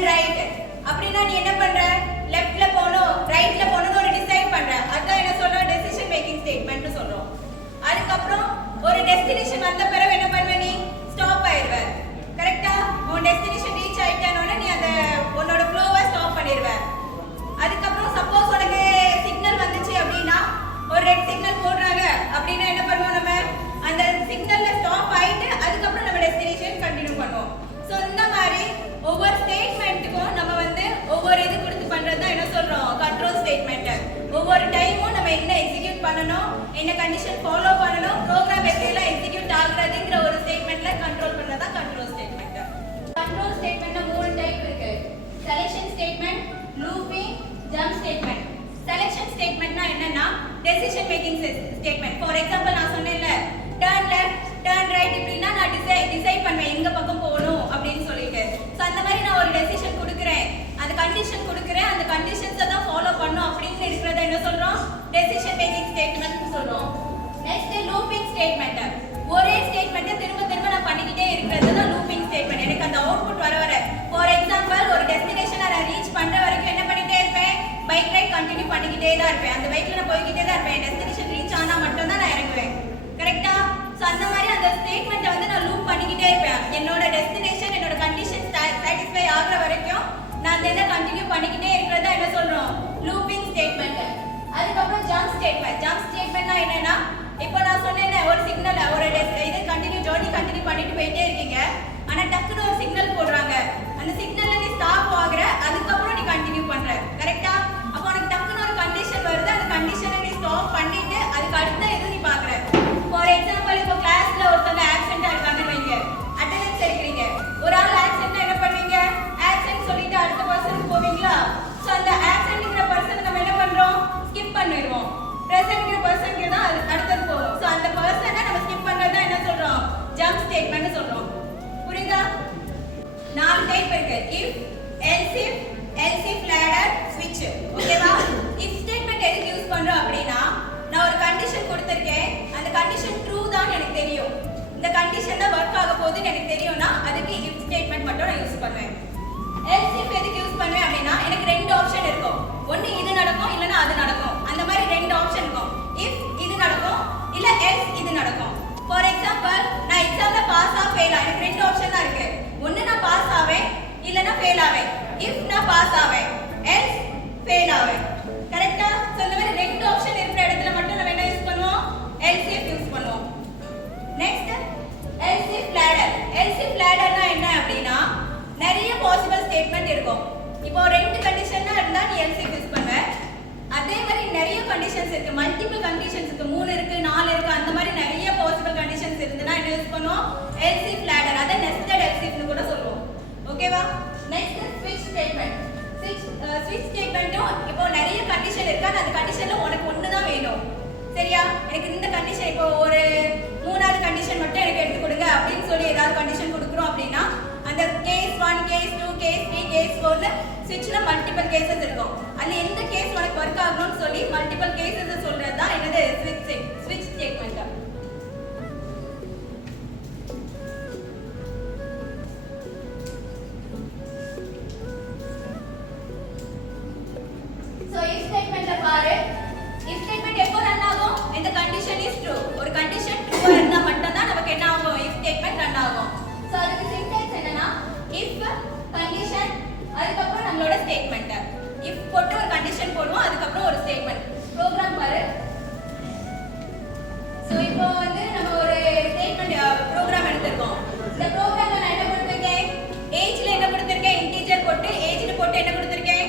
turn right. அப்படினா நீ என்ன பண்ற? லெஃப்ட்ல போணும், ரைட்ல போணும்னு ஒரு டிசைட் பண்ற. அதான் என்ன சொல்றோம்? டெசிஷன் மேக்கிங் ஸ்டேட்மென்ட் னு சொல்றோம். அதுக்கு அப்புறம் ஒரு டெஸ்டினேஷன் வந்த பிறகு என்ன பண்ணுவ நீ? ஸ்டாப் ஆயிடுவ. கரெக்ட்டா? உன் டெஸ்டினேஷன் ரீச் ஆயிட்டனோனே நீ அந்த உன்னோட ஃப்ளோவை ஸ்டாப் பண்ணிடுவ. அதுக்கு அப்புறம் சப்போஸ் உனக்கு சிக்னல் வந்துச்சு அப்படினா ஒரு ரெட் சிக்னல் போடுறாங்க அப்படினா என்ன பண்ணுவோம் நம்ம? அந்த சிக்னல்ல ஸ்டாப் ஆயிட்டு அதுக்கு அப்புறம் நம்ம டெஸ்டினேஷன் கண்டினியூ பண்ணுவோம். சோ இந்த மாதிரி ஒவ்வொரு ஸ்டேட்மென்ட்க்கும் நம்ம வந்து ஒவ்வொரு இது கொடுத்து பண்றது தான் என்ன சொல்றோம்? Control statement. ஒவ்வொரு டைமும் நம்ம என்ன எக்ஸிக்யூட் பண்ணனும், என்ன கண்டிஷன் ஃபாலோ பண்ணனும், ப்ரோகிராம் எப்படிலாம் எக்ஸிக்யூட் ஆகுறதுங்கற ஒரு ஸ்டேட்மென்ட்ல கண்ட்ரோல் பண்றது தான் கண்ட்ரோல் ஸ்டேட்மென்ட். கண்ட்ரோல் ஸ்டேட்மென்ட்ல மூணு டைப் இருக்கு. Selection statement, looping, jump statement. Selection ஸ்டேட்மென்ட்னா என்னன்னா decision making statement. For example நான் சொன்னேன்ல turn left, turn right இப்படினா நான் டிசைட் பண்ணுவேன் எங்க பக்கம் போகணும் அப்படினு சொல்லிட்டு. சோ அந்த மாதிரி நான் ஒரு டெசிஷன் கொடுக்கிறேன், அந்த கண்டிஷன் கொடுக்கிறேன், அந்த கண்டிஷன்ஸை தான் ஃபாலோ பண்ணனும் அப்படினு இருக்கிறத என்ன சொல்றோம்? டெசிஷன் மேக்கிங் ஸ்டேட்மென்ட் சொல்றோம். Next looping statement. ஒரே ஸ்டேட்மென்ட்டை திரும்ப திரும்ப நான் பண்ணிக்கிட்டே இருக்கிறது தான் லூப்பிங் ஸ்டேட்மென்ட். எனக்கு அந்த அவுட்புட் வர ஃபார் எக்ஸாம்பிள் ஒரு டெஸ்டினேஷனை நான் ரீச் பண்ற வரைக்கும் என்ன பண்ணிட்டே இருப்பேன்? பைக் ரைட் கண்டினியூ பண்ணிக்கிட்டே தான் இருப்பேன். அந்த பைக்ல நான் போய்க்கிட்டே தான் இருப்பேன். டெஸ்டினேஷன் ரீச் ஆனா மட்டும் தான் நான் இறங்குவேன். கரெக்ட்டா? சோ அந்த மாதிரி அந்த ஸ்டேட்மென்ட்டை வந்து நான் லூப் பண்ணிக்கிட்டே இருப்பேன். என்னோட டெஸ்டினேஷன் என்னோட கண்டிஷன் சாட்டிஸ்ஃபை ஆகுற வரைக்கும் நான் அதை கண்டினியூ பண்ணிக்கிட்டே இருக்கிறதா என்ன சொல்றோம்? Looping statement. அதுக்கு அப்புறம் ஜம்ப் ஸ்டேட்மென்ட். ஜம்ப் ஸ்டேட்மென்ட்னா என்னன்னா இப்போ நான் சொன்னேனே ஒரு சிக்னல் ஒரு இது கண்டினியூ ஜர்னி கண்டினியூ பண்ணிட்டு போயிட்டே இருக்கீங்க. ஆனா டக்குனு ஒரு சிக்னல் போடுறாங்க. அந்த சிக்னல்ல நீ ஸ்டாப் ஆகுற, அதுக்கு அப்புறம் நீ கண்டினியூ பண்ற. கரெக்ட்டா? அப்போ உனக்கு டக்குனு ஒரு கண்டிஷன் வருது, அந்த கண்டிஷனை நீ ஸ்டாப் பண்ணிட்டு அதுக்கு அடுத்த இது நீ பாக்குற. ஃபார் எக்ஸாம்பிள் இப்போ கிளாஸ்ல ஒருத்தங்க ஆப்சென்ட்டா இருக்காங்கன்னு வைங்க, அட்டெண்டன்ஸ் எடுக்கிறீங்க. ஒரு ஆள் ஆப்சென்ட்னா என்ன பண்ணுவீங்க? ஆப்சென்ட் சொல்லிட்டு அடுத்த பர்சனுக்கு போவீங்களா? சோ அந்த ஆப்சென்ட்ங்கற பர்சன் நம்ம என்ன பண்றோம்? ஸ்கிப் பண்ணிடுவோம். பிரசன்ட்ங்கற பர்சனுக்கு தான் அடுத்து போவோம். சோ அந்த பர்சனை நம்ம ஸ்கிப் பண்றத என்ன சொல்றோம்? ஜம்ப் ஸ்டேட்மென்ட் சொல்றோம். புரியுதா? நாலு டைப் இருக்கு. else if ladder switch. ஓகேவா? if ஸ்டேட்மென்ட் எதுக்கு யூஸ் பண்றோம் அப்படினா நான் ஒரு கண்டிஷன் கொடுத்திருக்கேன், அந்த கண்டிஷன் ட்ரூ தான் எனக்கு தெரியும், இந்த கண்டிஷன் தான் வொர்க் ஆக போகுதுன்னு எனக்கு தெரியும்னா அதுக்கு if ஸ்டேட்மென்ட் மட்டும் நான் யூஸ் பண்ணுவேன். else if எதுக்கு யூஸ் பண்ணுவேன் அப்படினா எனக்கு ரெண்டு ஆப்ஷன் இருக்கும். ஒன்னு இது நடக்கும் இல்லனா அது நடக்கும். அந்த மாதிரி ரெண்டு ஆப்ஷன் இருக்கும். if இது நடக்கும் இல்ல else இது நடக்கும். ஃபார் எக்ஸாம்பிள் நான் எக்ஸாம்ல பாஸ் ஆ ஃபெயில் ஆ, எனக்கு ரெண்டு ஆப்ஷன் தான் இருக்கு. ஒன்னு நான் பாஸ் ஆவேன் இல்லனா ஃபெயில் ஆவேன். if நான் பாஸ் ஆவேன் else ஃபெயில் ஆவேன். கரெக்ட்டா? சோ இந்த மாதிரி ரெண்டு ஆப்ஷன் இருக்கிற இடத்துல மட்டும் நம்ம என்ன யூஸ் பண்ணுவோம்? else if யூஸ் பண்ணுவோம். Next else if ladder. else if ladderனா என்ன அப்படினா நிறைய பாசிபிள் ஸ்டேட்மென்ட் இருக்கும். இப்போ ரெண்டு கண்டிஷனா இருந்தா நீ else if யூஸ் பண்ணுவ. அதே மாதிரி நிறைய கண்டிஷன்ஸ் இருக்கு, மல்டிபிள் கண்டிஷன்ஸ் இருக்கு, 3 இருக்கு 4 இருக்கு, அந்த மாதிரி நிறைய பாசிபிள் கண்டிஷன்ஸ் இருந்துனா என்ன யூஸ் பண்ணுவோம்? else if ladder. அத நெஸ்டட் else if னு கூட சொல்லுவோம். ஓகேவா? நெக்ஸ்ட் ஸ்விட்ச் ஸ்டேட்மென்ட். ஸ்விட்ச் ஸ்டேட்மென்ட்டும் இப்போ நிறைய கண்டிஷன் இருக்கு, அந்த கண்டிஷன்ல உனக்கு ஒன்னு தான் வேணும். சரியா? எனக்கு இந்த கண்டிஷன் இப்போ ஒரு மூணாவது கண்டிஷன் மட்டும் எனக்கு எடுத்து கொடுங்க அப்படினு சொல்லி ஏதாவது கண்டிஷன் கொடுக்குறோம் அப்படினா அந்த கேஸ் 1 கேஸ் 2 கேஸ் 3 கேஸ் 4 ல ஸ்விட்ச்ல மல்டிபிள் கேसेस இருக்கும். அதுல எந்த கேஸ் உனக்கு வொர்க் ஆகணும்னு சொல்லி மல்டிபிள் கேसेस சொல்றது தான் என்னது? ஸ்விட்ச் ஸ்டேட்மென்ட். சோ if ஸ்டேட்மென்ட்ல பாரு, if ஸ்டேட்மென்ட் எப்போ ரன் ஆகும்? இந்த கண்டிஷன் இஸ் ட்ரூ. ஒரு கண்டிஷன் ட்ரூ இருந்தா மட்டும் தான் நமக்கு என்ன ஆகும்? if ஸ்டேட்மென்ட் ரன் ஆகும். சோ அதுக்கு சின்டாக்ஸ் என்னன்னா if கண்டிஷன் அதுக்கு அப்புறம் நம்மளோட ஸ்டேட்மென்ட். if போட்டு ஒரு கண்டிஷன் போடுவோம், அதுக்கு அப்புறம் ஒரு ஸ்டேட்மென்ட். ப்ரோகிராம் பாரு. சோ இப்போ வந்து நம்ம ஒரு ஸ்டேட்மென்ட் ப்ரோகிராம் எடுத்துறோம். இந்த ப்ரோகிராம்ல நான் என்ன கொடுத்திருக்கேன்? ஏஜ்ல என்ன கொடுத்திருக்கேன்? இன்டிஜர் போட்டு ஏஜ்ல போட்டு என்ன கொடுத்திருக்கேன்?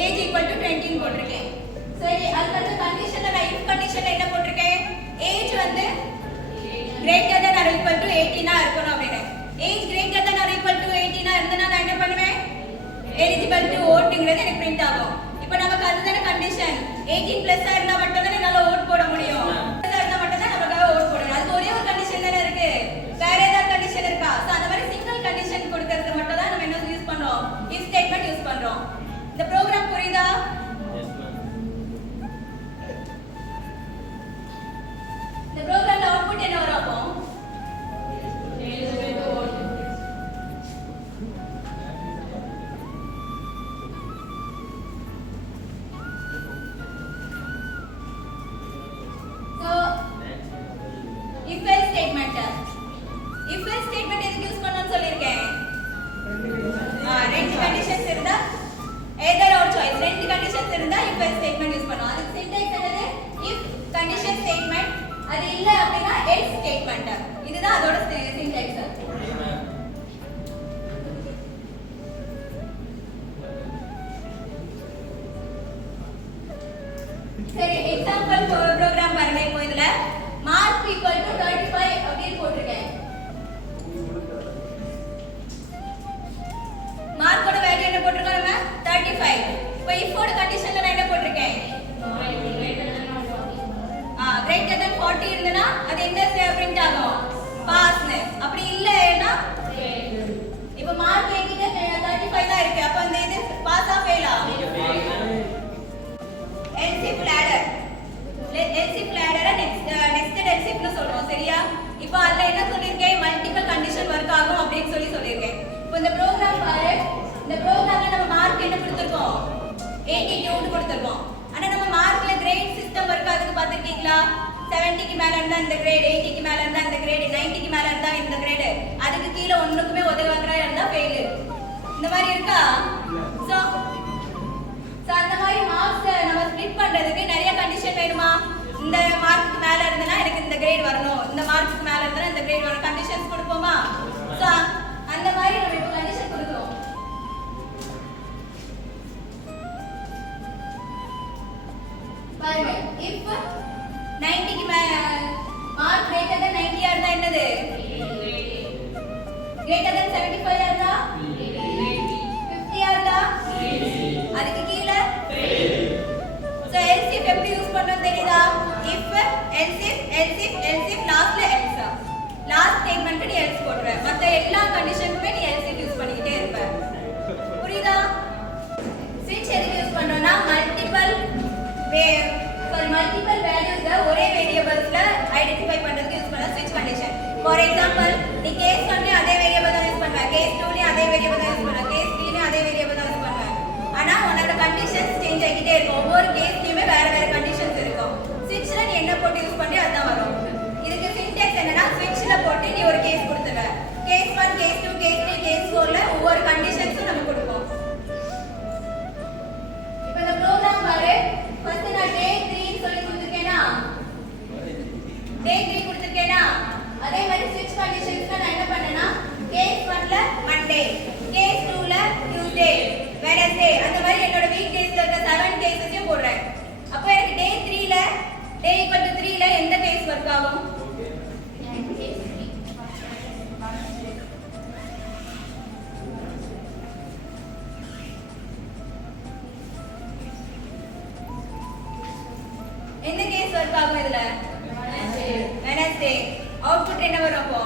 ஏஜ் ஈக்குவல் டு 20 ன்னு போட்டிருக்கேன். சரி, அதுக்கு கண்டிஷன்ல நான் if கண்டிஷன்ல என்ன போட்டிருக்கேன்? ஏஜ் வந்து greater than or equal to 18 ஆ இருக்கணும் அப்படினே. Age greater than or equal to 18 ஆ இருந்தா நான் என்ன பண்ணுவேன்? eligible to voteங்கிறது எனக்கு பிரிண்ட் ஆகும். இப்போ நமக்கு அதுதான கண்டிஷன். 18 பிளஸ் ஆ இருந்தா மட்டும் தான் என்னால வோட் போட முடியும். பிளஸ் இருந்தா மட்டும் தான் நமக்காக வோட் போடணும். அது ஒரே ஒரு கண்டிஷன் தான இருக்கு. வேற ஏதாவது கண்டிஷன் இருக்கா? சோ அந்த மாதிரி சிங்கிள் கண்டிஷன் கொடுக்கிறது மட்டும் தான் நம்ம என்ன யூஸ் பண்றோம்? if ஸ்டேட்மென்ட் யூஸ் பண்றோம். இந்த ப்ரோகிராம் புரியுதா? Yes ma'am. இந்த ப்ரோகிராம்ல அவுட்புட் என்ன வரும் அப்போ? அது இல்ல அப்படினா எல்ஸ் ஸ்டேட்மென்ட். இதுதான் அதோட சின்டாக்ஸ். சரி, எக்ஸாம்பிள் ப்ரோகிராம் பாருங்க. இப்போ இதுல மார்க் ஈக்குவல் டு 35 அப்படினு போட்டுருக்கேன். மார்க்கோட வேல்யூ என்ன போட்டுருக்கோம் நம்ம 35. இப்போ if ஓட கண்டிஷன்ல நான் என்ன போட்டுருக்கேன் greater than 40 இருந்தனா அது என்ன பிரிண்ட் ஆகும் பாஸ்னு. அப்படி இல்லனா இப்போ மார்க் என்கிட்ட 35 தான் இருக்கு. அப்ப அந்த இது பாஸா ஃபெயிலா? LCF ladder நெக்ஸ்ட் LCF னு சொல்றோம். சரியா? இப்போ அதுல என்ன சொல்லிருக்கேன் மல்டிபிள் கண்டிஷன் வர்க் ஆகும் அப்படினு சொல்லிருக்கேன். இப்போ இந்த ப்ரோகிராம் பாரு. இந்த ப்ரோகிராம்ல நம்ம மார்க் என்ன கொடுத்திருக்கோம் 82 னு கொடுத்திருக்கோம். ஆனா நம்ம மார்க்ல கிரேட் சிஸ்டம் வர்க் ஆகுது பாத்துட்டீங்களா? 70 க்கு மேல இருந்தா இந்த கிரேட், 80 க்கு மேல இருந்தா இந்த கிரேட், 90 க்கு மேல இருந்தா இந்த கிரேட், அதுக்கு கீழ ஒண்ணுக்குமே உதவாங்கறா இருந்தா ஃபெயில். இந்த மாதிரி இருக்கா? சோ அந்த மாதிரி மார்க்ஸ் நம்ம ஸ்ப்ளிட் பண்றதுக்கு நிறைய கண்டிஷன் வேணுமா? இந்த மார்க்குக்கு மேல இருந்தனா எனக்கு இந்த கிரேட் வரணும், இந்த மார்க்குக்கு மேல இருந்தனா இந்த கிரேட் வரணும், கண்டிஷன்ஸ் கொடுப்போமா? சோ அந்த மாதிரி நம்ம இப்போ கண்டிஷன் கொடுக்கிறோம். பாருங்க, if 90 க்கு மேல மார்க் greater than 90 ஆ இருந்தா என்னது? greater than 75 ஆ இருந்தா 50 ஆ இருந்தா அதுக்கு கீழ சோ LCF எப்படி யூஸ் பண்றோம் தெரியுதா? if LCF லாஸ்ட்ல else. லாஸ்ட் ஸ்டேட்மென்ட் நீ else போடுற. மத்த எல்லா கண்டிஷனுக்குமே நீ LCF யூஸ் பண்ணிட்டே இருப்ப. புரியுதா? ஸ்விட்ச் எதுக்கு யூஸ் பண்றோம்னா மல்டிபிள் வேல்யூஸ் ஒரே வேரியபிள்ஸ்ல ஐடென்டிஃபை பண்றதுக்கு யூஸ் பண்ண ஸ்விட்ச் கண்டிஷன். ஃபார் எக்ஸாம்பிள் நீ கேஸ் 1 ல அதே வேரியபிள் தான் யூஸ் பண்ணுவ, கேஸ் 2 ல அதே வேரியபிள் தான் யூஸ் பண்ணுவ, கேஸ் 3 ல அதே வேரியபிள் தான் யூஸ் பண்ணுவ. ஆனா உன்னோட கண்டிஷன்ஸ் சேஞ்ச் ஆகிட்டே இருக்கும். ஒவ்வொரு கேஸ்லயுமே வேற வேற கண்டிஷன்ஸ் இருக்கும். ஸ்விட்ச்ல நீ என்ன போட்டு யூஸ் பண்ணி அதான் வரும். இதுக்கு சின்டாக்ஸ் என்னன்னா ஸ்விட்ச்ல போட்டு நீ ஒரு கேஸ் கொடுத்துற. கேஸ் 1, கேஸ் 2, கேஸ் 3, கேஸ் 4 ல ஒவ்வொரு கண்டிஷன்ஸும் நம்ம கொடுப்போம். இப்போ இந்த ப்ரோகிராம் பாரு. ஃபர்ஸ்ட் நான் டே 3 சொல்லி கொடுத்திருக்கேனா? டே 3 கொடுத்திருக்கேனா? அதே மாதிரி ஸ்விட்ச் கண்டிஷன்ஸ்ல நான் என்ன பண்ணேனா கேஸ் 1 ல மண்டே, கேஸ் 2 ல டியூஸ்டே, வெட்னஸ்டே, அந்த மாதிரி என்னோட வீக் டேஸ்ல இருக்க 7 கேஸஸையும் போடுறேன். அப்ப எனக்கு டே 3 ல டே ஈக்குவல் டு 3 ல எந்த கேஸ் வர்க் ஆகும்? எந்த கேஸ் வர்க் ஆகும் இதுல? வெட்னஸ்டே. அவுட்புட் என்ன வரும் அப்போ?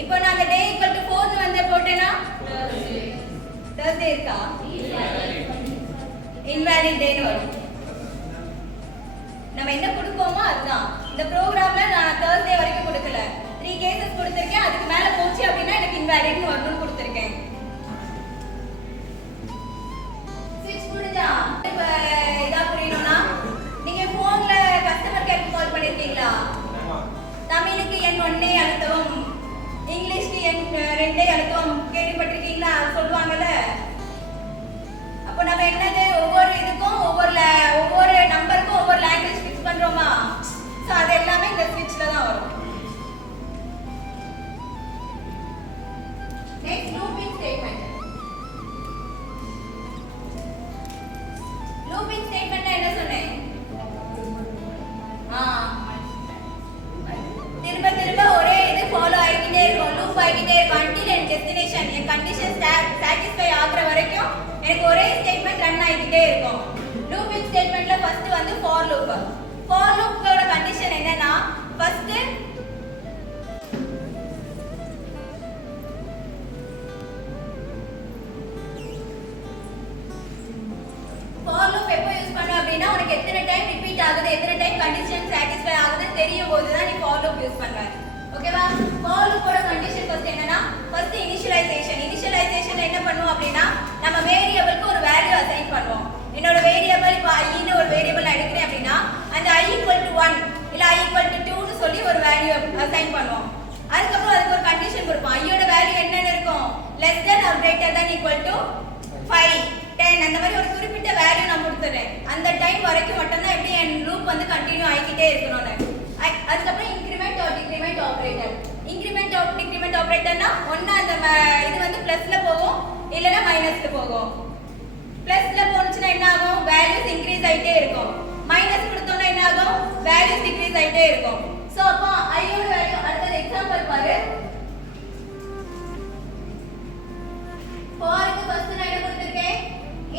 இப்போ நான் அந்த டே ஈக்குவல் டு 4 வந்து போட்டேனா Thursday இருக்கா? இன்வாலிட் டேன்னு வரும். நம்ம என்ன கொடுப்போமோ அதுதான். இந்த ப்ரோகிராம்ல நான் Thursday வரைக்கும் கொடுக்கல, 3 கேसेस கொடுத்திருக்கேன். அதுக்கு மேல போச்சு அப்படினா எனக்கு இன்வாலிட்னு வரணும்னு கொடுத்திருக்கேன். ஸ்விட்ச் புரிஞ்சா? இப்ப இதா புரியணும்னா நீங்க போன்ல கஸ்டமர் கேருக்கு கால் பண்ணிருக்கீங்களா? தமிழுக்கு எண் 1 அழுத்தவும், இங்கிலீஷ்க்கு எண் 2 அழுத்தவும் கேள்விப்பட்டிருக்கீங்களா? சொல்லுவாங்கல்ல. அப்ப நம்ம என்னது ஒவ்வொரு இதுக்கும் ஒவ்வொரு நம்பருக்கும் ஒவ்வொரு லாங்குவேஜ் ஃபிக்ஸ் பண்றோமா? சோ அது எல்லாமே இந்த ஸ்விட்ச்ல தான் வரும். Next looping statement. லூப்பிங் ஸ்டேட்மென்ட்னா என்ன சொன்னேன்? திரும்ப திரும்ப ஒரே இது ஃபாலோ ஆகிட்டே இருக்கும், லூப் ஆகிட்டே இருக்கும் until என் டெஸ்டினேஷன், என் கண்டிஷன் சாட்டிஸ்ஃபை ஆகுற வரைக்கும் எனக்கு ஒரே ஸ்டேட்மென்ட் ரன் ஆகிட்டே இருக்கும். லூப்பிங் ஸ்டேட்மென்ட்ல ஃபர்ஸ்ட் வந்து ஃபார் லூப். ஃபார் லூப்போட கண்டிஷன் என்னன்னா ஃபர்ஸ்ட் ஃபார் லூப் எப்போ யூஸ் பண்ண அப்படினா உனக்கு எத்தனை டைம் ரிப்பீட் ஆகுது, எத்தனை டைம் கண்டிஷன் சாட்டிஸ்ஃபை ஆகுது தெரியும் போது தான் நீ ஃபார் லூப் யூஸ் பண்ணுவ. ஓகேவா? ஃபார் லூப்போட கண்டிஷன் ஃபர்ஸ்ட் என்னன்னா ஃபர்ஸ்ட் இனிஷியலைசேஷன். இனிஷியலைசேஷன்ல என்ன பண்ணுவோம் அப்படினா நம்ம வேரியபிளுக்கு ஒரு வேல்யூ அசைன் பண்ணுவோம். என்னோட வேரியபிள் இப்போ i ன்னு ஒரு வேரியபிள் நான் எடுக்கிறேன் அப்படினா அந்த i = 1 இல்ல i = 2 னு சொல்லி ஒரு வேல்யூ அசைன் பண்ணுவோம். அதுக்கு அப்புறம் அதுக்கு ஒரு கண்டிஷன் கொடுப்போம். i யோட வேல்யூ என்னன்னு இருக்கும்? less than or greater than equal to 5, 10 அந்த மாதிரி ஒரு குறிப்பிட்ட வேல்யூ நான் கொடுத்துறேன். அந்த டைம் வரைக்கும் மட்டும் தான் எப்படி என் லூப் வந்து கண்டினியூ ஆகிட்டே இருக்கணும்னு. அதுக்கப்புறம் increment or decrement operator. Increment or decrement ஆபரேட்டர்னா ஒண்ணு அந்த இது வந்து பிளஸ்ல போகும் இல்லனா மைனஸ்ல போகும். பிளஸ்ல போனுச்சுனா என்ன ஆகும்? வேல்யூஸ் இன்கிரீஸ் ஆயிட்டே இருக்கும். மைனஸ் கொடுத்தோம்னா என்ன ஆகும்? வேல்யூஸ் டிக்ரீஸ் ஆயிட்டே இருக்கும். சோ அப்ப I யோட வேல்யூ அடுத்த எக்ஸாம்பிள் பாரு. ஃபாருக்கு ஃபர்ஸ்ட் நான் என்ன கொடுத்திருக்கேன்?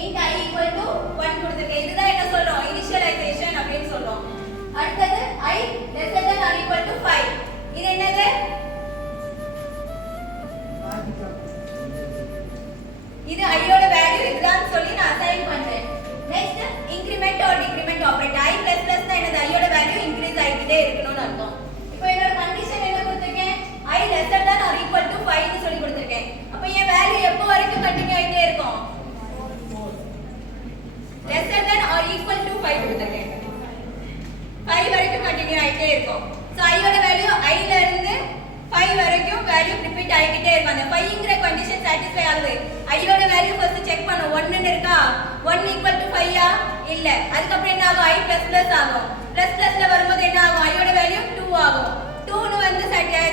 int I equal to 1 கொடுத்திருக்கேன். இதுதான் என்ன சொல்றோம்? இனிஷியலைசேஷன் அப்படினு சொல்றோம். அடுத்தது I lesser than or equal to 5. இது என்னது? இது I யோட வேல்யூ இதுதான் சொல்லி நான் அசைன் பண்றேன். Next increment or decrement operator. I தான் என்னது? I யோட வேல்யூ இன்கிரீஸ் ஆயிட்டே இருக்கணும்னு அர்த்தம். இப்போ என்னோட கண்டிஷன் என்ன கொடுத்திருக்கேன்? I lesser than or equal to 5 னு சொல்லி கொடுத்திருக்கேன். அப்ப என் வேல்யூ எப்போ வரைக்கும் கண்டினியூ ஆயிட்டே இருக்கும்? lesser than or equal to 5 கொடுத்திருக்கேன். 5 வரைக்கும் கண்டினியூ ஆயிட்டே இருக்கும். சோ I யோட வேல்யூ I ல இருந்து 5 வரைக்கும் வேல்யூ ரிப்பீட் ஆயிட்டே இருக்கும். அந்த 5ங்கற கண்டிஷன் satisfy ஆகுது. I யோட வேல்யூ ஃபர்ஸ்ட் செக் பண்ணனும். 1 ன்னு இருக்கா? 1 equal to 5 ஆ? இல்ல. அதுக்கு அப்புறம் என்ன ஆகும்? I plus ஆகும். plus ல வரும்போது என்ன ஆகும்? I யோட வேல்யூ 2 ஆகும். 2 னு வந்து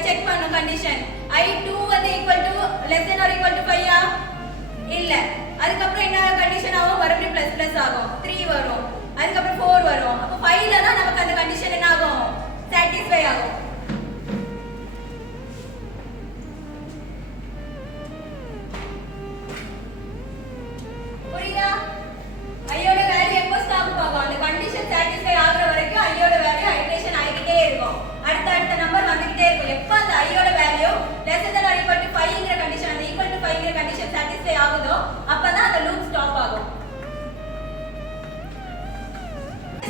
செக் பண்ணனும் கண்டிஷன். I 2 வந்து equal to less than or equal to 5 ஆ? இல்ல. அதுக்கு அப்புறம் என்ன கண்டிஷன் ஆகும்? மறுபடியும் plus ஆகும். 3 வரும். அதுக்கு அப்புறம் 4 வரும். அப்ப 5 ல தான் நமக்கு அந்த கண்டிஷன் என்ன ஆகும்? satisfy ஆகும். புரியுதா? I யோட வேல்யூ எப்போ ஸ்டாப் ஆகும்? அந்த கண்டிஷன் satisfy ஆகுற வரைக்கும் I யோட வேல்யூ ஐட்ரேஷன் ஆகிட்டே இருக்கும். அடுத்த நம்பர் வந்துட்டே இருக்கும். எப்ப அந்த I யோட value less than or equal to 5ங்கற கண்டிஷன் அந்த equal to 5ங்கற கண்டிஷன் satisfy ஆகுதோ அப்பதான் அந்த லூப் ஸ்டாப் ஆகும்.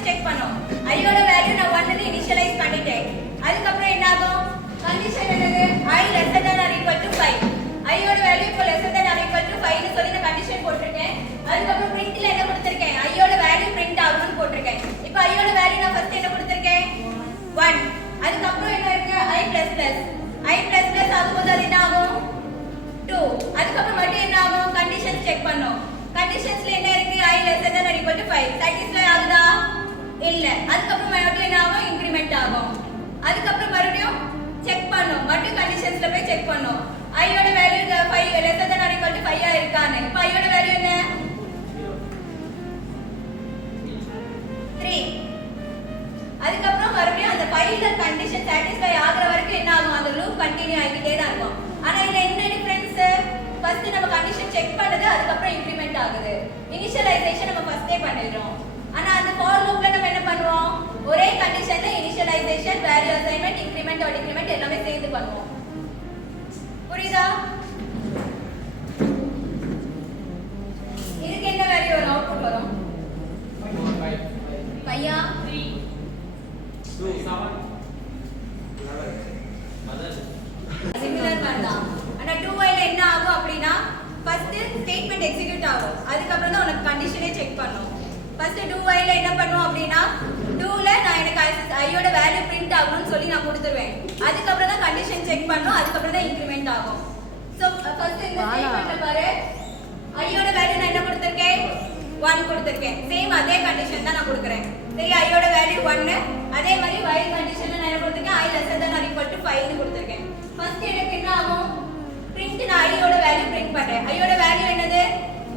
செக் பண்ணோம். I யோட வேல்யூ நான் 1 ன்னு இனிஷியலைஸ் பண்ணிட்டேன். அதுக்கு அப்புறம் என்ன ஆகும்? கண்டிஷன் என்னது? I lesser than or equal to 5. I யோட வேல்யூ இப்போ lesser than or equal to 5 னு சொல்லி நான் கண்டிஷன் போட்டுட்டேன். அதுக்கு அப்புறம் பிரிண்ட்ல என்ன கொடுத்திருக்கேன்? I யோட வேல்யூ பிரிண்ட் ஆகும்னு போட்டுருக்கேன். இப்போ I யோட வேல்யூ நான் ஃபர்ஸ்ட் என்ன கொடுத்திருக்கேன்? 1. அதுக்கு அப்புறம் என்ன இருக்கு? I++. ஆகும்போது அது என்ன ஆகும்? 2. அதுக்கு அப்புறம் மறுபடியும் என்ன ஆகும்? கண்டிஷன்ஸ் செக் பண்ணோம். கண்டிஷன்ஸ்ல என்ன இருக்கு? I lesser than or equal to 5. satisfy ஆகுதா? இல்ல. அதுக்கு அப்புறம் மறுபடியும் என்ன ஆகும்? இன்கிரிமெண்ட் ஆகும். அதுக்கு அப்புறம் மறுபடியும் செக் பண்ணோம். மறுபடியும் கண்டிஷன்ஸ்ல போய் செக் பண்ணோம். I யோட value 5 lesser than or equal to 5 ஆ இருக்கானே. இப்போ I யோட வேல்யூ என்ன? 3. அதுக்கு அப்புறம் மறுபடியும் அந்த 5 ல கண்டிஷன் satisfy ஆகுற வரைக்கும் என்ன ஆகும்? அந்த லூப் கண்டினியூ ஆகிட்டே தான் இருக்கும். ஆனா இதுல என்ன டிஃபரன்ஸ்? ஃபர்ஸ்ட் நம்ம கண்டிஷன் செக் பண்ணது அதுக்கு அப்புறம் இன்கிரிமெண்ட் ஆகுது. இனிஷியலைசேஷன் நம்ம ஃபர்ஸ்டே பண்ணிடுறோம். ஆனா அந்த for loopல நம்ம என்ன பண்ணுவோம்? ஒரே கண்டிஷன்ல initialisation, value assignment, increment or decrement எல்லாமே சேர்த்து பண்ணுவோம். புரியுதா? இதுக்கு என்ன வேல்யூ வரும்? அவுட்புட் வரும் 5 ஆ? 3 2 7 சிமிலர் பண்ணலாம். ஆனா 2y ல என்ன ஆகும் அப்படினா ஃபர்ஸ்ட் ஸ்டேட்மென்ட் எக்ஸிக்யூட் ஆகும். அதுக்கு அப்புறம் தான் உனக்கு கண்டிஷனே செக் பண்ணும். ஃபர்ஸ்ட் 2y ல என்ன பண்ணுவோம் அப்படினா 2 ல நான் எனக்கு I யோட வேல்யூ பிரிண்ட் ஆகணும்னு சொல்லி நான் கொடுத்துருவேன். அதுக்கு அப்புறம் தான் கண்டிஷன் செக் பண்ணனும். அதுக்கு அப்புறம் தான் இன்கிரிமெண்ட் ஆகும். சோ ஃபர்ஸ்ட் இந்த ஸ்டேட்மென்ட்ல பாரு I யோட வேல்யூ நான் என்ன கொடுத்திருக்கேன்? 1 கொடுத்திருக்கேன். சேம் அதே கண்டிஷன் தான் நான் கொடுக்கிறேன். சரி I யோட வேல்யூ 1. அதே மாதிரி while கண்டிஷன்ல நான் என்ன கொடுத்திருக்கேன்? I lesser than or equal to 5 னு கொடுத்திருக்கேன். ஃபர்ஸ்ட் எனக்கு என்ன ஆகும்? பிரிண்ட் நான் I யோட வேல்யூ பிரிண்ட் பண்றேன். I யோட வேல்யூ என்னது?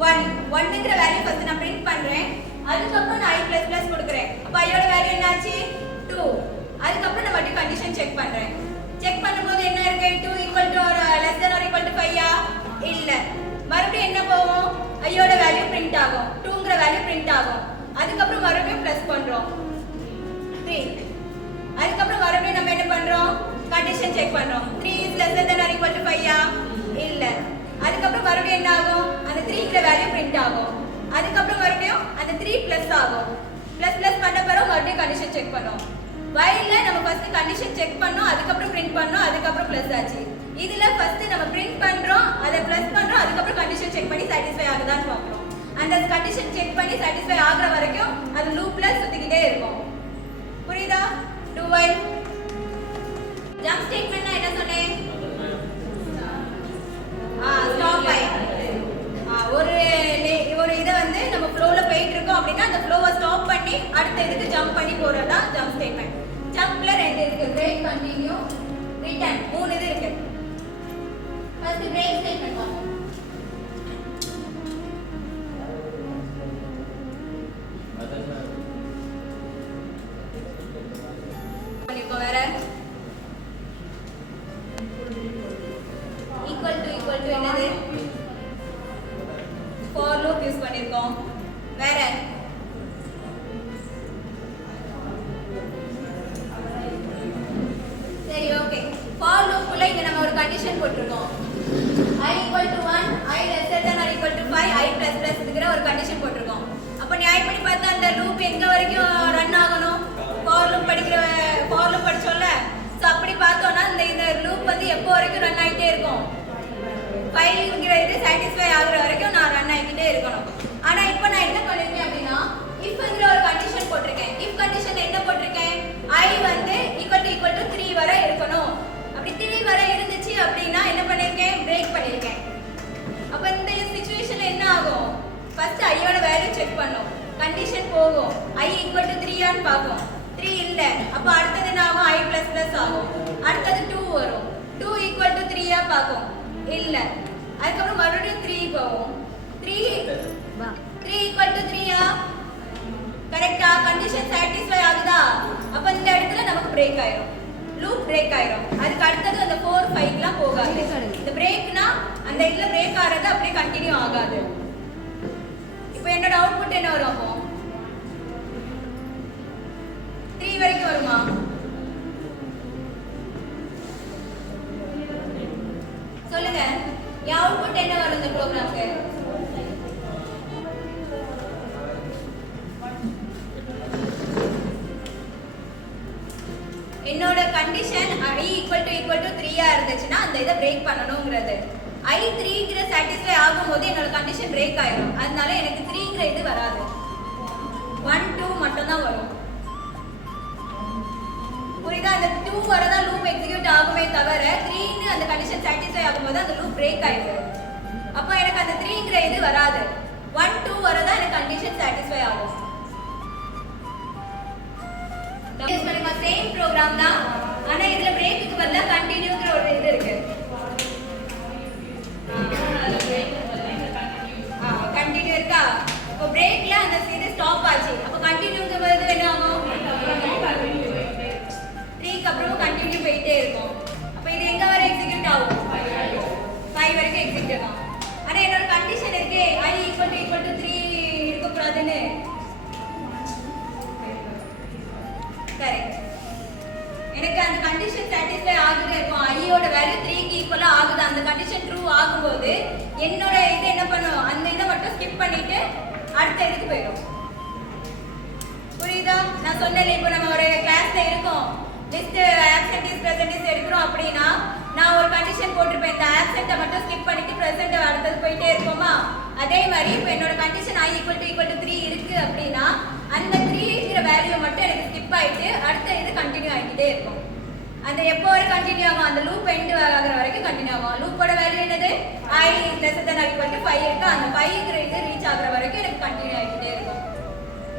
1. 1ங்கற வேல்யூ ஃபர்ஸ்ட் நான் பிரிண்ட் பண்றேன். அதுக்கு அப்புறம் நான் I++ கொடுக்கிறேன். அப்ப I யோட வேல்யூ என்னாச்சு? 2. அதுக்கு அப்புறம் நான் மறுபடியும் கண்டிஷன் செக் பண்றேன். செக் பண்ணும்போது என்ன இருக்கு? 2 equal to or less than or equal to 5 ஆ? இல்ல. மறுபடியும் என்ன போகும்? I யோட வேல்யூ பிரிண்ட் ஆகும். 2ங்கற வேல்யூ பிரிண்ட் ஆகும். அதுக்கு அப்புறம் மறுபடியும் பிளஸ் பண்றோம் 3. அதுக்கு அப்புறம் மறுபடியும் நம்ம என்ன பண்றோம்? கண்டிஷன் செக் பண்றோம். 3 is lesser than or equal to 5 ஆ? இல்ல. அதுக்கு அப்புறம் மறுபடியும் என்ன ஆகும்? அந்த 3ங்கற வேல்யூ பிரிண்ட் ஆகும். அதுக்கு அப்புறம் மறுபடியும் அந்த 3 பிளஸ் ஆகும். பிளஸ் பண்ண பிறகு மறுபடியும் கண்டிஷன் செக் பண்ணோம். while நம்ம ஃபர்ஸ்ட் கண்டிஷன் செக் பண்ணோம், அதுக்கு அப்புறம் பிரிண்ட் பண்ணோம், அதுக்கு அப்புறம் பிளஸ் ஆச்சு. இதுல ஃபர்ஸ்ட் நம்ம பிரிண்ட் பண்றோம், அதை பிளஸ் பண்றோம், அதுக்கு அப்புறம் கண்டிஷன் செக் பண்ணி satisfy ஆகுதான்னு பார்க்கறோம். அந்த கண்டிஷன் செக் பண்ணி satisfy ஆகுற வரைக்கும் அது லூப்ல சுத்திக்கிட்டே இருக்கும். புரியுதா? do while ஜம்ப் ஸ்டேட்மென்ட்னா என்ன சொன்னேன்? Stop while. ஒரு இத வந்து நம்ம ஃப்ளோல போயிட்டு இருக்கோம் அப்படினா அந்த ஃப்ளோவை ஸ்டாப் பண்ணி அடுத்த இதுக்கு ஜம்ப் பண்ணி போறதா ஜம்ப் ஸ்டேட்மென்ட். ஜம்ப்ல 2 இருக்கு. பிரேக், கண்டினியூ, ரிட்டர்ன் 3 இது இருக்கு. ஃபர்ஸ்ட் பிரேக் ஸ்டேட்மென்ட் பாப்போம். இப்போ வேற ஈக்குவல் டு என்னது for loop யூஸ் பண்ணிருக்கோம். வேற சரி ஓகே. for loop குள்ள இங்க நம்ம ஒரு கண்டிஷன் போட்டுருக்கோம். I equal to 1, I lesser than or equal to 5, I plus plus இதுங்கற ஒரு கண்டிஷன் போட்டுருக்கோம். அப்ப நியாயப்படி பார்த்தா அந்த லூப் எங்க வரைக்கும் ரன் ஆகணும்? for loop படிச்சோம்ல. சோ அப்படி பார்த்தோம்னா இந்த லூப் வந்து எப்போ வரைக்கும் ரன் ஆயிட்டே இருக்கும்? 5ங்கற இது satisfy ஆகுற வரைக்கும் நான் ரன் ஆயிட்டே இருக்கணும். ஆனா இப்போ நான் என்ன பண்ணிருக்கேன் அப்படினா ifங்கற ஒரு கண்டிஷன் போட்டுருக்கேன். if கண்டிஷன்ல என்ன போட்டுருக்கேன்? I வந்து equal to 3 வரை இருக்கணும். அப்படி 3 வரை இருந்துச்சு அப்படினா என்ன பண்ணிருக்கேன்? பிரேக் பண்ணிருக்கேன். அப்ப இந்த சிச்சுவேஷன்ல என்ன ஆகும்? ஃபர்ஸ்ட் I ஓட வேல்யூ செக் பண்ணனும். கண்டிஷன் போகும். I equal to 3 ஆன்னு பாப்போம். 3 இல்ல. அப்ப அடுத்து என்ன ஆகும்? I plus plus ஆகும். அடுத்து 2 வரும். 2 equal to 3 ஆ பாக்கும். இல்ல. அதுக்கு அப்புறம் மறுபடியும் 3 போகும். 3 equal to 3 ஆ? கரெக்ட்டா? கண்டிஷன் satisfy ஆகுதா? அப்ப இந்த இடத்துல நமக்கு பிரேக் ஆயிரும். லூப் பிரேக் ஆயிரும். அதுக்கு அடுத்து அந்த 4 5லாம் போகாது. இந்த பிரேக்னா அந்த இடத்துல பிரேக் ஆறது அப்படியே கண்டினியூ ஆகாது. இப்போ என்னோட அவுட்புட் என்ன வரும் அப்போ? 3 வரைக்கும் வருமா? சொல்லுங்க. என் அவுட்புட் என்ன வரும் இந்த ப்ரோகிராம்க்கு? என்னோட கண்டிஷன் I equal to 3 ஆ இருந்துச்சுன்னா அந்த இத பிரேக் பண்ணனும்ங்கிறது. I 3ங்கற satisfy ஆகும்போது என்னோட கண்டிஷன் பிரேக் ஆயிடும். அதனால எனக்கு 3ங்கற இது வராது. 1 2 மட்டும் தான் வரும். புரியுதா? அந்த 2 வரதா லூப் எக்ஸிக்யூட் ஆகுமே தவிர 3ன்னு அந்த கண்டிஷன் satisfy ஆகும்போது அந்த லூப் பிரேக் ஆயிடும். அப்ப எனக்கு அந்த 3ங்கற இது வராது. 1 2 வரதா எனக்கு கண்டிஷன் satisfy ஆகும். இது நம்ம சேம் ப்ரோகிராம் தான். ஆனா இதுல பிரேக்குக்கு பதிலா கண்டினியூங்கற ஒரு இது இருக்கு. கண்டினியூ இருக்கா? இப்போ பிரேக்ல அந்த இது ஸ்டாப் ஆச்சு. அப்ப கண்டினியூங்கிறது என்ன ஆகும்? 3க்கு அப்புறம் கண்டினியூ போயிட்டே இருக்கும். அப்ப இது எங்க வரை எக்ஸிக்யூட் ஆகும்? 5 வரைக்கும் எக்ஸிக்யூட் ஆகும். ஆனா என்னோட கண்டிஷன் இருக்கே I equal to 3 இருக்க கூடாதுன்னு. கரெக்ட். எனக்கு அந்த கண்டிஷன் satisfy ஆகுது இருக்கும். I ஓட வேல்யூ 3க்கு ஈக்குவலா ஆகுது. அந்த கண்டிஷன் ட்ரூ ஆகும்போது என்னோட இது என்ன பண்ணும்? அந்த இத மட்டும் ஸ்கிப் பண்ணிட்டு அடுத்த இதுக்கு போயிடும். புரியுதா? நான் சொன்னேன் இப்போ நம்ம ஒரு கிளாஸ்ல இருக்கோம். List absent is present is எடுக்கிறோம் அப்படினா நான் ஒரு கண்டிஷன் போட்டுருப்பேன். இந்த absent மட்டும் ஸ்கிப் பண்ணிட்டு present அடுத்து போயிட்டே இருக்கோமா? அதே மாதிரி இப்போ என்னோட கண்டிஷன் I equal to 3 இருக்கு அப்படினா அந்த 3ங்கற வேல்யூ மட்டும் எனக்கு ஸ்கிப் ஆயிட்டு அடுத்த இது கண்டினியூ ஆகிட்டே இருக்கும். அந்த எப்போ வரை கண்டினியூ ஆகும்? அந்த லூப் எண்ட் ஆகுற வரைக்கும் கண்டினியூ ஆகும். லூப்போட வேல்யூ என்னது? I less than or equal to 5 இருக்கு. அந்த 5ங்கற இது ரீச் ஆகுற வரைக்கும் எனக்கு கண்டினியூ ஆகிட்டே இருக்கும்.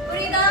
புரியுதா?